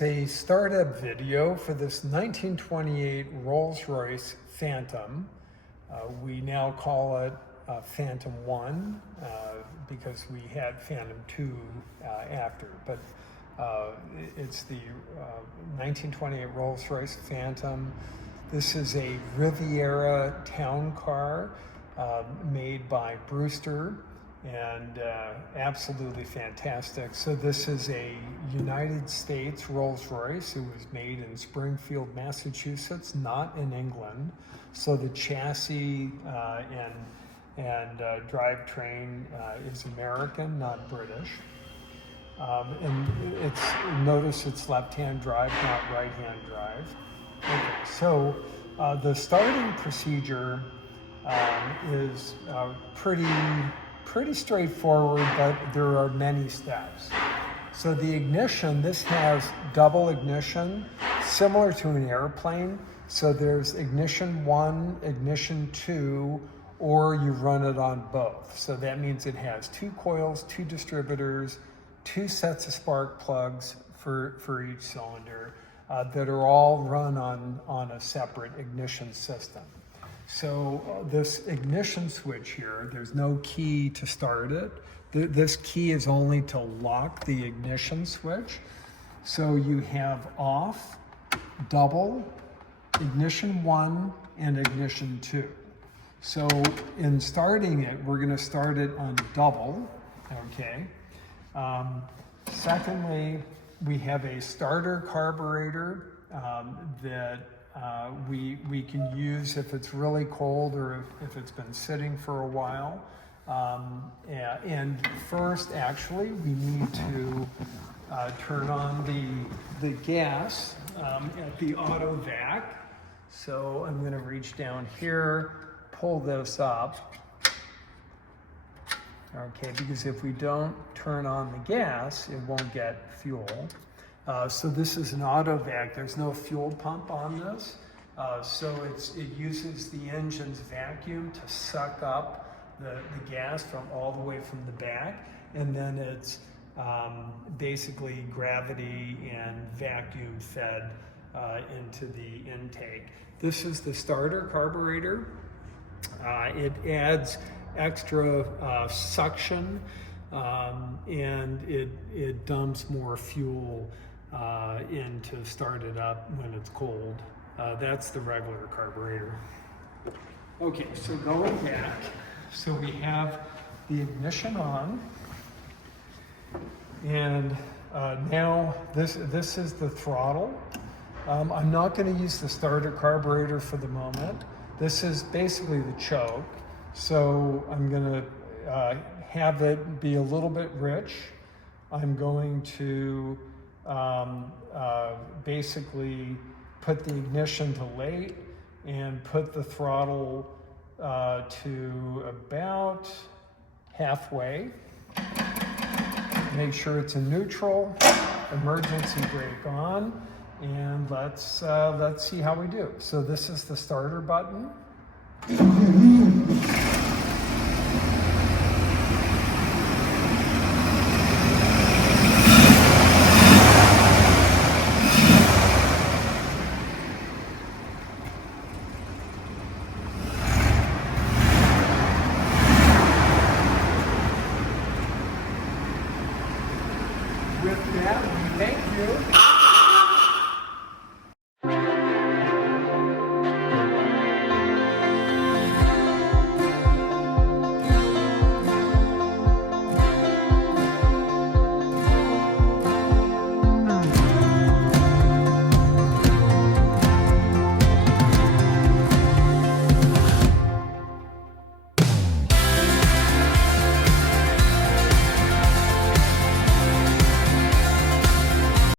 is a startup video for this 1928 Rolls-Royce Phantom. We now call it Phantom 1 because we had Phantom 2 after, but it's the 1928 Rolls-Royce Phantom. This is a Riviera town car made by Brewster, and absolutely fantastic. So this is a United States Rolls-Royce. It was made in Springfield, Massachusetts, not in England. So the chassis and drivetrain is American, not British. And notice it's left-hand drive, not right-hand drive. Okay, so the starting procedure is pretty straightforward, but there are many steps. So the ignition, this has double ignition, similar to an airplane. So there's ignition 1, ignition 2, or you run it on both. So that means it has 2 coils, 2 distributors, 2 sets of spark plugs for each cylinder that are all run on a separate ignition system. So this ignition switch here, there's no key to start it. This key is only to lock the ignition switch. So you have off, double, ignition 1, and ignition 2. So in starting it, we're going to start it on double, okay? Secondly, we have a starter carburetor that we can use if it's really cold or if it's been sitting for a while. And first, actually, we need to turn on the gas at the auto vac. So I'm going to reach down here, pull this up. Okay, because if we don't turn on the gas, it won't get fuel. So this is an auto vac. There's no fuel pump on this. So it uses the engine's vacuum to suck up the gas from all the way from the back. And then it's basically gravity and vacuum fed into the intake. This is the starter carburetor. It adds extra suction and it dumps more fuel in to start it up when it's cold. That's the regular carburetor. Okay, so going back, so we have the ignition on, and now this is the throttle. I'm not going to use the starter carburetor for the moment. This is basically the choke. So I'm going to have it be a little bit rich. I'm going to basically put the ignition to late and put the throttle to about halfway. Make sure it's in neutral, emergency brake on, and let's see how we do. So this is the starter button. With that, we thank you.